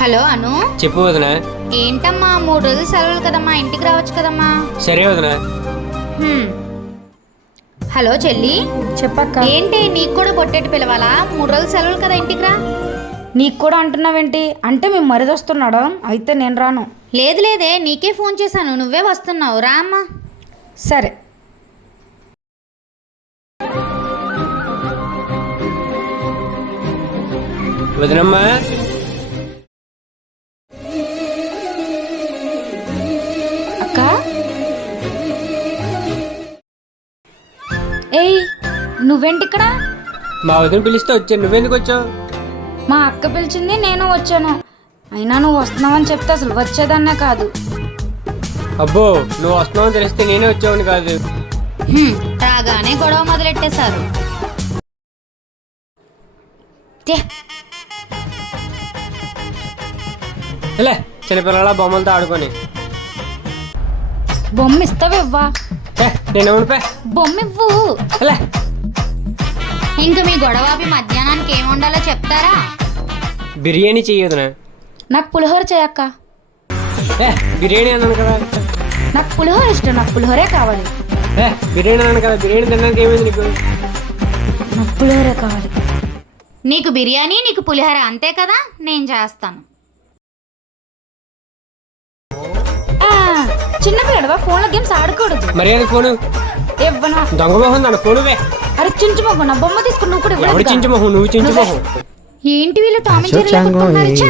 Hello అను. చెప్పు వదినా. ఏంటమ్మా 3 రోజులు సెలవులు కదమ్మా, ఇంటికి రావచ్చు కదమ్మా. సరే వదినా. హలో చెల్లి. చెప్పక్క. ఏంటి నీకు కూడా పొట్టేటి పిలవాలా? 3 రోజులు సెలవులు కదా, ఇంటికి రా. నీకు కూడా అంటున్నావేంటి? అంటే మేము మరిదొస్తున్నాడు, అయితే నేను రాను. లేదు లేదే, నీకే ఫోన్ చేశాను, నువ్వే వస్తున్నావు, రా అమ్మా. సరే. వదినమ్మా. అక్క. ఏయ్, నువ్వేంటి ఇక్కడ? మా వదిన పిలిస్తే వచ్చాను, నువ్వెందుకు వచ్చావు? మా అక్క పిలిచింది, నేను వచ్చాను. అయినా నువ్వు వస్తున్నావని చెప్తే అసలు వచ్చేదన్నే కాదు. అబ్బో, నువ్వు వస్తున్నావని తెలిస్తే నేనే వచ్చావని కాదు. రాగానే గొడవ మొదలెట్టేశారు. ఇలా చిన్నపిల్లల బొమ్మలతో ఆడుకొని. బొమ్మ ఇస్తావివ్వా? నేనేమనిపా బొమ్మ ఇవ్వు. ఇలా ఇంకా మీ గొడవ మధ్యాహ్నానికి ఏం వండాలో చెప్తారా? బిర్యానీ చెయ్యొద్దునా? నాకు పులిహోర చేయక్క. బిర్యానీ అన్నాను కదా. నాకు పులిహోర ఇష్టం, నాకు పులిహోరే కావాలి. బిర్యానీ అన్నాను కదా, బిర్యానీ తినడానికి ఏమైంది నీకు? నాకు పులిహోరే కావాలి. నీకు బిర్యానీ, నీకు పులిహోర, అంతే కదా, నేను చేస్తాను. చిన్నపిల్లడవా, ఫోన్లో గేమ్స్ ఆడకూడదు. మరి అది ఫోను ఇవ్వను. దొంగ మొహం దాని ఫోనువే. అరే చించుమోహం, నా బొమ్మ తీసుకుని నువ్వు కూడా ఎవడు చించు మొహం? నువ్వు చించు మొహం. ఏంటి వీళ్ళు టామ్ అండ్ జెర్రీ లాగా కొట్టుకుంటున్నారు? ఛ!